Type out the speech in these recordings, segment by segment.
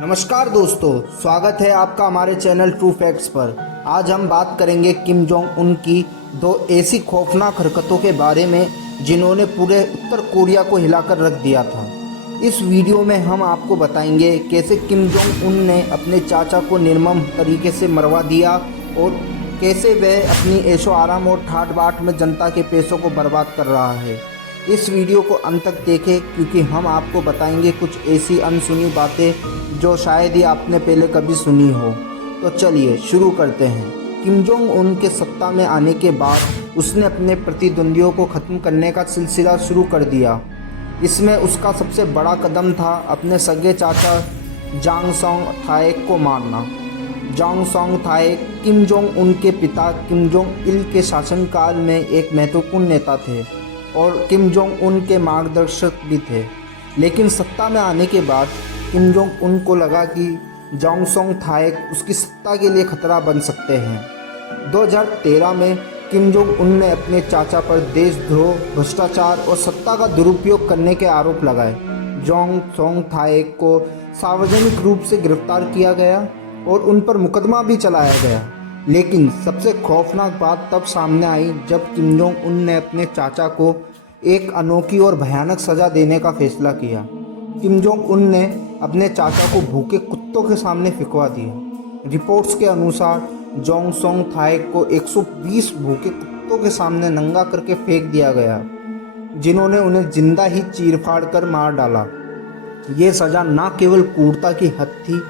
नमस्कार दोस्तों, स्वागत है आपका हमारे चैनल ट्रू फैक्ट्स पर। आज हम बात करेंगे किम जोंग उन की दो ऐसी खौफनाक हरकतों के बारे में जिन्होंने पूरे उत्तर कोरिया को हिलाकर रख दिया था। इस वीडियो में हम आपको बताएंगे कैसे किम जोंग उन ने अपने चाचा को निर्मम तरीके से मरवा दिया और कैसे वह अपनी ऐशो आराम और ठाट बाट में जनता के पैसों को बर्बाद कर रहा है। इस वीडियो को अंत तक देखें क्योंकि हम आपको बताएंगे कुछ ऐसी अनसुनी बातें जो शायद ही आपने पहले कभी सुनी हो। तो चलिए शुरू करते हैं। किम जोंग उन के सत्ता में आने के बाद उसने अपने प्रतिद्वंदियों को ख़त्म करने का सिलसिला शुरू कर दिया। इसमें उसका सबसे बड़ा कदम था अपने सगे चाचा जांग सोंग थाएक को मारना। जांग सोंग थाएक किम जोंग उन के पिता किम जोंग इल के शासनकाल में एक महत्वपूर्ण नेता थे और किम जोंग उन के मार्गदर्शक भी थे। लेकिन सत्ता में आने के बाद किम जोंग उन को लगा कि जांग सोंग थाएक उसकी सत्ता के लिए खतरा बन सकते हैं। 2013 में किम जोंग उन ने अपने चाचा पर देशद्रोह, भ्रष्टाचार और सत्ता का दुरुपयोग करने के आरोप लगाए। जांग सोंग थाएक को सार्वजनिक रूप से गिरफ्तार किया गया और उन पर मुकदमा भी चलाया गया। लेकिन सबसे खौफनाक बात तब सामने आई जब किम जोंग उन ने अपने चाचा को एक अनोखी और भयानक सज़ा देने का फैसला किया। किम जोंग उन ने अपने चाचा को भूखे कुत्तों के सामने फिकवा दिया। रिपोर्ट्स के अनुसार जांग सोंग थाएक को 120 भूखे कुत्तों के सामने नंगा करके फेंक दिया गया, जिन्होंने उन्हें जिंदा ही चीर-फाड़ कर मार डाला। ये सज़ा न केवल क्रूरता की हद थी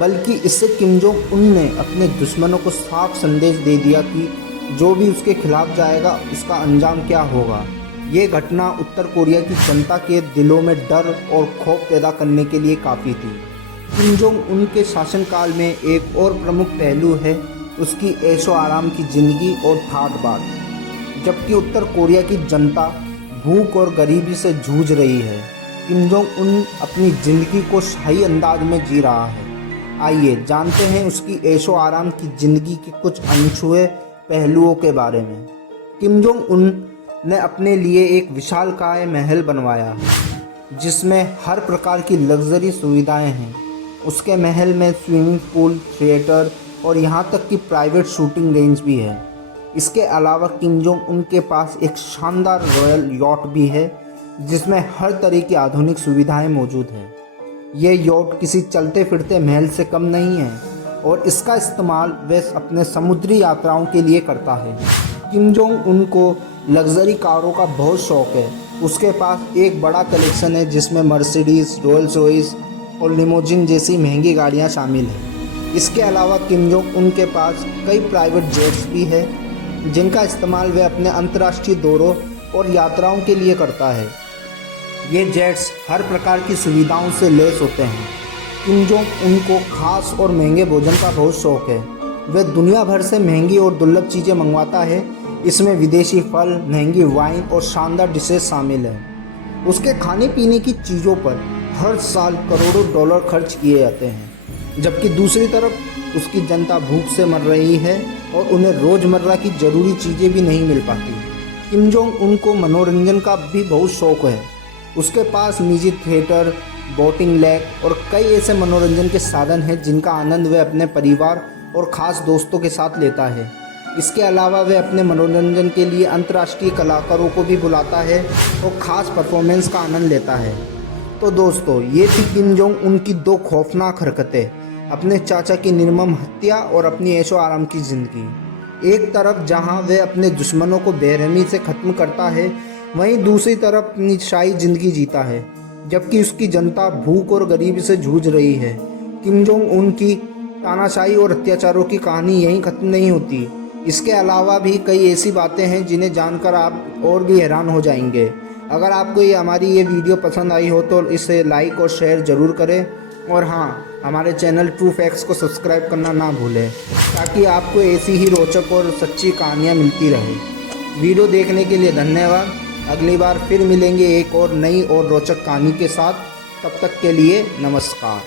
बल्कि इससे किम जोंग उन ने अपने दुश्मनों को साफ संदेश दे दिया कि जो भी उसके खिलाफ जाएगा उसका अंजाम क्या होगा। ये घटना उत्तर कोरिया की जनता के दिलों में डर और खौफ पैदा करने के लिए काफ़ी थी। किम जोंग उन के शासनकाल में एक और प्रमुख पहलू है उसकी ऐशो आराम की ज़िंदगी और ठाट बाट। जबकि उत्तर कोरिया की जनता भूख और गरीबी से जूझ रही है, किम जोंग उन अपनी ज़िंदगी को शाही अंदाज में जी रहा है। आइए जानते हैं उसकी ऐशो आराम की ज़िंदगी के कुछ अनछुए पहलुओं के बारे में। किम जोंग उन ने अपने लिए एक विशालकाय महल बनवाया जिसमें हर प्रकार की लग्जरी सुविधाएं हैं। उसके महल में स्विमिंग पूल, थिएटर और यहाँ तक कि प्राइवेट शूटिंग रेंज भी है। इसके अलावा किम जोंग उन के पास एक शानदार रॉयल यॉट भी है जिसमें हर तरह की आधुनिक सुविधाएं मौजूद हैं। ये यॉट किसी चलते फिरते महल से कम नहीं है और इसका इस्तेमाल वह अपने समुद्री यात्राओं के लिए करता है। किम जोंग उन को लग्जरी कारों का बहुत शौक़ है। उसके पास एक बड़ा कलेक्शन है जिसमें मर्सिडीज़, रोल्स रॉयस और लिमोजिन जैसी महंगी गाड़ियां शामिल हैं। इसके अलावा किम जोंग उन के पास कई प्राइवेट जेट्स भी है जिनका इस्तेमाल वह अपने अंतर्राष्ट्रीय दौरों और यात्राओं के लिए करता है। ये जेट्स हर प्रकार की सुविधाओं से लैस होते हैं। किम जोंग उन को खास और महंगे भोजन का बहुत शौक़ है। वह दुनिया भर से महंगी और दुर्लभ चीज़ें मंगवाता है। इसमें विदेशी फल, महंगी वाइन और शानदार डिशेस शामिल हैं। उसके खाने पीने की चीज़ों पर हर साल करोड़ों डॉलर खर्च किए जाते हैं, जबकि दूसरी तरफ उसकी जनता भूख से मर रही है और उन्हें रोज़मर्रा की ज़रूरी चीज़ें भी नहीं मिल पाती। किम जोंग उन को मनोरंजन का भी बहुत शौक़ है। उसके पास निजी थिएटर, बोटिंग लेक और कई ऐसे मनोरंजन के साधन हैं जिनका आनंद वह अपने परिवार और ख़ास दोस्तों के साथ लेता है। इसके अलावा वह अपने मनोरंजन के लिए अंतर्राष्ट्रीय कलाकारों को भी बुलाता है और ख़ास परफॉर्मेंस का आनंद लेता है। तो दोस्तों, ये थी किम जोंग उन की दो खौफनाक हरकतें, अपने चाचा की निर्मम हत्या और अपनी ऐशो आराम की ज़िंदगी। एक तरफ जहाँ वह अपने दुश्मनों को बेरहमी से ख़त्म करता है, वहीं दूसरी तरफ अपनी शाही ज़िंदगी जीता है जबकि उसकी जनता भूख और गरीबी से जूझ रही है। किम जोंग उन की तानाशाही और अत्याचारों की कहानी यहीं ख़त्म नहीं होती। इसके अलावा भी कई ऐसी बातें हैं जिन्हें जानकर आप और भी हैरान हो जाएंगे। अगर आपको हमारी ये वीडियो पसंद आई हो तो इसे लाइक और शेयर ज़रूर करें और हाँ, हमारे चैनल ट्रू फैक्ट्स को सब्सक्राइब करना ना भूलें ताकि आपको ऐसी ही रोचक और सच्ची कहानियाँ मिलती रहे। वीडियो देखने के लिए धन्यवाद। अगली बार फिर मिलेंगे एक और नई और रोचक कहानी के साथ। तब तक के लिए नमस्कार।